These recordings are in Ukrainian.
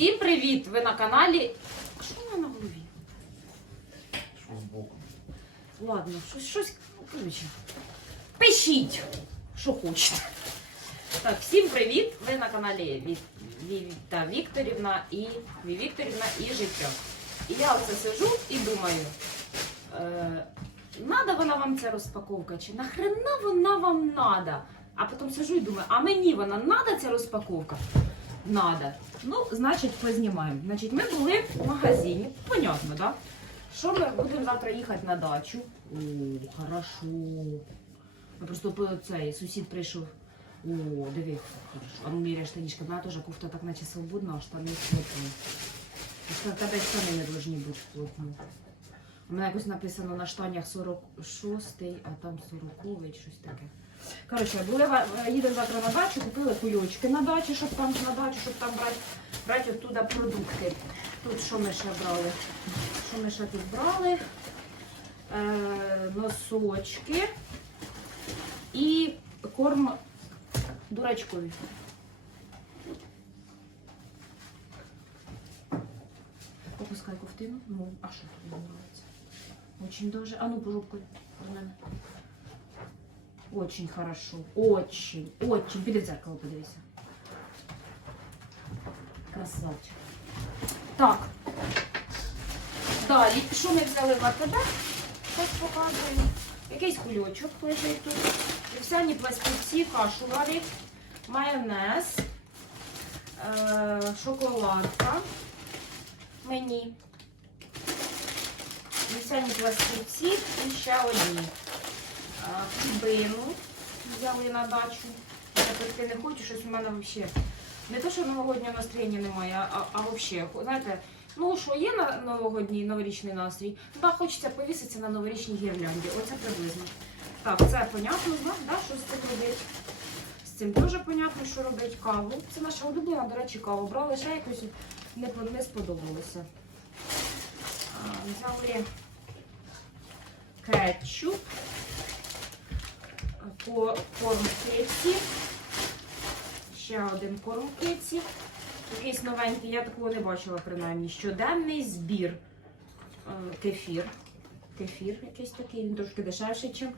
Всім привіт! Ви на каналі. А що в мене на голові? Що збоку? Ладно, щось, щось. Коротше. Пишіть, що хочете. Так, всім привіт! Ви на каналі Ві- Вікторівна і Ві Вікторівна і життя. І я оце сижу і думаю, е, надо вона вам ця розпаковка, чи нахрена вона вам надо? А потім сижу і думаю, а мені вона надо ця розпаковка? Надо. Ну, значить, познімаємо. Значить, ми були в магазині, понятно, да? Що ми будемо завтра їхати на дачу? О, хорошо. Ми просто цей сусід прийшов. О, диви, хорошо. А ну міряєш штанішки. У мене теж кофта так наче свободна, а штани плотні. Ось Тебе штани не повинні бути плотні. У мене якось написано на штанях 46, а там 40 щось таке. Коротше, були, їдемо завтра на дачу, купили кульочки на дачі, щоб там на дачу, щоб там брати, брати оттуда продукти. Тут що ми ще брали? Що ми ще тут брали? Е, носочки і корм дурачкові. Опускай ковтину. Ну, а що тобі подобається? Очень даже. А ну, пожопкой. Очень хорошо. Очень, очень. Піди в дзеркало. Красавчик. Так. Далі, що ми взяли в АТБ? Ось показуємо. Якийсь кульочок лежить тут. Вівсяні пластівці, кашу варить, майонез, е, шоколадка. Мені. Вівсяні пластівці і ще одні. Е, взяли на дачу. Я пекти не хочу, щось у мене взагалі. Не те, що новогоднього настроєння немає, а, а взагалі, знаєте, ну що є на новогодній новорічний настрій, то хочеться повіситися на новорічній гірлянді. Оце приблизно. Так, це понятно, знак, да, що з цим робити. З цим теж понятно, що робити каву. Це наша улюблена, до речі, каву. Брали ще якось не, не сподобалося. Взяли кетчуп, корм киці, ще один корм киці. Якийсь новенький, я такого не бачила принаймні. Щоденний збір. Е, Кефір. Кефір якийсь такий, він трошки дешевший, чим,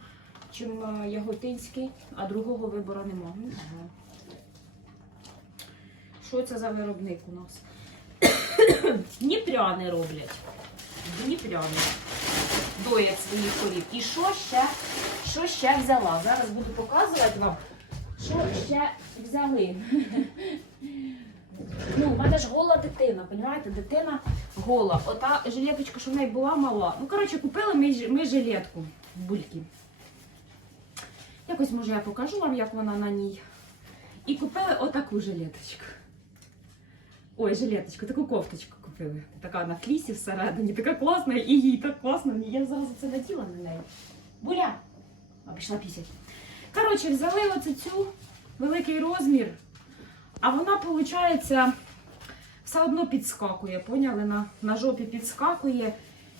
чим е, яготинський, а другого вибору нема. Ага. Що це за виробник у нас? Дніпряни роблять. Дніпряни. Доять своїх корів. І що ще, що ще взяла? Зараз буду показувати вам, що ще взяли. Ну, у мене ж гола дитина, розумієте? Дитина гола. Ота жилеточка, що в неї була мала. Ну, коротше, купили ми, ми жилетку в бульки. Якось, може, я покажу вам, як вона на ній. І купили отаку жилеточку. Ой, жилеточку, таку кофточку купили. Така на флісі всередині, така класна, і їй так класно. Я зараз це наділа на неї. Буля! А пішла пісять. Коротше, взяли оцю цю великий розмір. А вона, виходить, все одно підскакує, поняли? На, на жопі підскакує.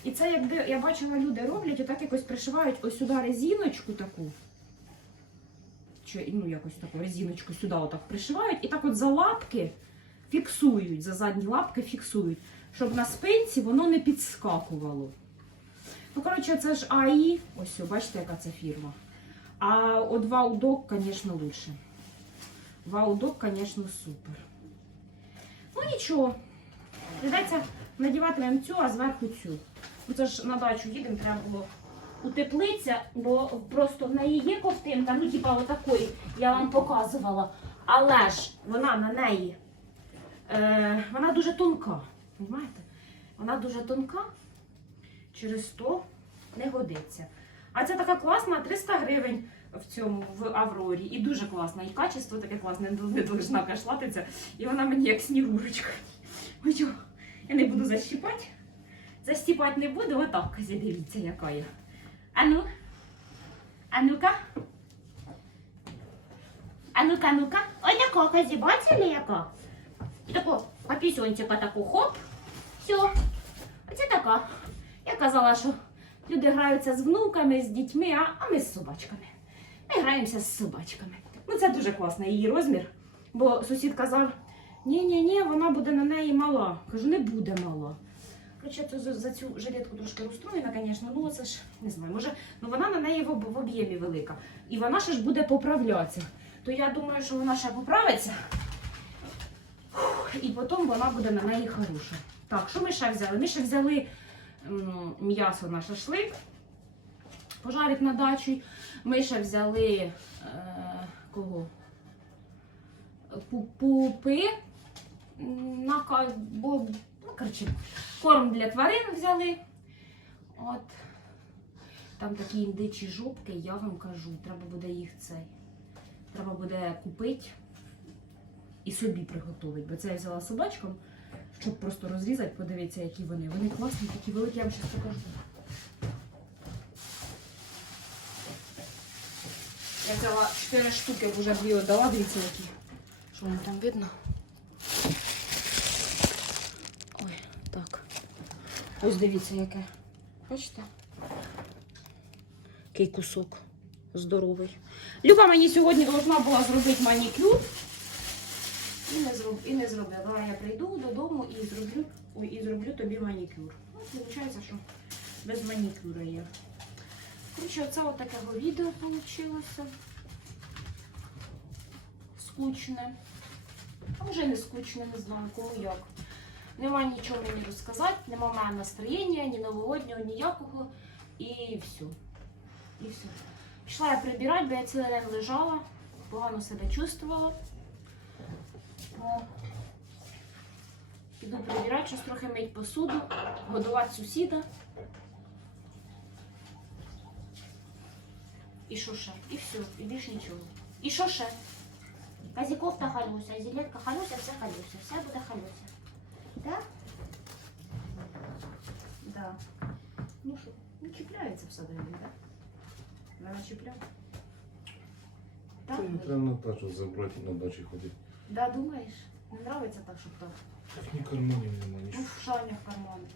І це якби я бачила, люди роблять, отак якось пришивають ось сюди резиночку таку. Чи, ну, якось таку резиночку сюди отак пришивають, і так от за лапки фіксують, за задні лапки фіксують, щоб на спинці воно не підскакувало. Ну, коротше, це ж АІ. Ось, бачите, яка це фірма. А от Ваудок, звісно, лучше. Ваудок, звісно, супер. Ну нічого. Придеться надіватимемо цю, а зверху цю. Бо це ж на дачу їдемо, треба було утеплитися, бо просто в неї є ковтинка, ну типа отакої, я вам показувала. Але ж вона на неї, е, вона дуже тонка. Понимаєте? Вона дуже тонка, через то не годиться. А це така класна, 300 гривень в цьому в Аврорі. І дуже класна. І качество таке класне, не должна кашлатися. І вона мені як снігурочка. Ой, я не буду защіпати. Застіпати не буду, отак, дивіться, яка я. Ану. А ну-ка. А ну-ка. Ой, така Казі, бачили яка? І тако, папісончика таку, хоп. Все. Оце така. Я казала, що люди граються з внуками, з дітьми, а, ми з собачками. Ми граємося з собачками. Ну, це дуже класний її розмір. Бо сусід казав, Ні-ні-ні, вона буде на неї мала. Кажу, не буде мала. Коротше, це за, цю жилетку трошки розстроєна, звісно. Ну, це ж не знаю, може, ну вона на неї в, об'ємі велика. І вона ще ж буде поправлятися. То я думаю, що вона ще поправиться. І потім вона буде на неї хороша. Так, що ми ще взяли? Ми ще взяли м'ясо на шашлик, пожарик на дачу. Ми ще взяли е, кого? Пупи. На, бо, ну, коротше, корм для тварин взяли. От. Там такі індичі жопки, я вам кажу, треба буде їх цей. Треба буде купити і собі приготувати. Бо це я взяла собачкам, щоб просто розрізати, подивитися, які вони. Вони класні, такі великі, я вам зараз покажу. Я взяла 4 штуки, вже дві віддала, дивіться які. Що вам там видно? Ой, так. Ось дивіться яке. Бачите? Який кусок здоровий. Люба мені сьогодні должна була зробити манікюр. І не, зроб... і не зробила. Давай я прийду додому і зроблю, і зроблю тобі манікюр. Ну, виходить, що без манікюра є. Коротше, оце от такого відео вийшло. Скучне. А вже не скучне, не знаю, кому як. Нема нічого мені розказати, нема мене настроєння, ні новогоднього, ніякого. І все. І все. Пішла я прибирати, бо я цілий день лежала, погано себе чувствувала. О. Піду прибирати, щось трохи мить посуду, годувати сусіда. І що ще? І все, і більш нічого. І що ще? Казікофта халюся, зілетка халюся, все халюся, все буде халюся. Да? Да. Ну що, ну чіпляється все до мене, да? Вона чіпляє? Так? Це не треба на дачу забрати на дачі ходити. Да, думаєш? Не нравиться так, щоб так? Так ні карманів нема, Ну, нічого. шаня в кармані.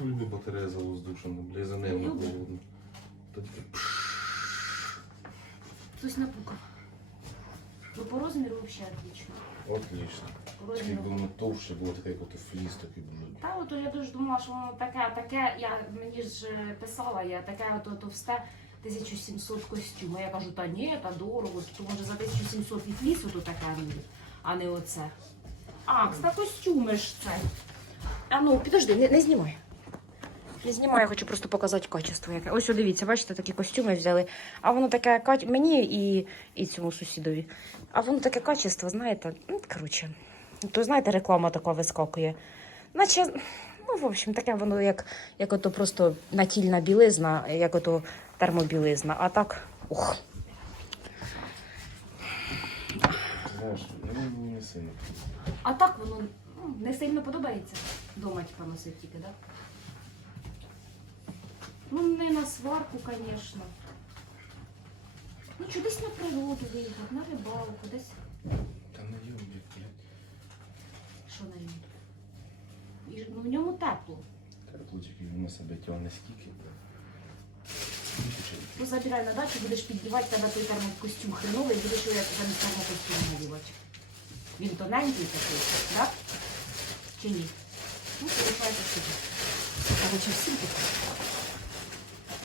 Люби батарея завоздушена, бля, і за нею не Люби. холодно. Та тільки пшш. Хтось напукав. Ну, по розміру взагалі отлично. Отлично. По Тільки розміру. воно товще було таке, як ото фліс такий дуже. Та от я дуже думала, що воно таке, таке, я мені ж е, писала, я таке от товсте 1700 костюм. Я кажу, та ні, та дорого, то може за 1700 і флісу тут таке буде, а не оце. А, кстати, костюми ж це. А ну, підожди, не, не знімай. Не знімай, я хочу просто показати качество. Яке. Ось, дивіться, бачите, такі костюми взяли. А воно таке мені і, і цьому сусідові. А воно таке качество, знаєте, ну, коротше. То знаєте, реклама така вискакує. Наче, ну, в общем, таке воно як, як ото просто натільна білизна, як ото термобілизна. А так, ух. Ну не. А так воно ну, не сильно подобається. Дома типа носить тільки, так? Ну, не на сварку, звісно. Ну, що десь на природу виїхати, на рибалку, десь. Та не йобі, блядь. Що на ньому? І Ну, в ньому тепло. Теплотики на себе тягне скільки, блядь. Ну, забирай на дачу, будеш піддівати тебе той термокостюм хреновий, будеш його як замість термокостюму надівати. Він тоненький такий, так? Чи ні? Ну, виходить сюди. А хоче всім таке.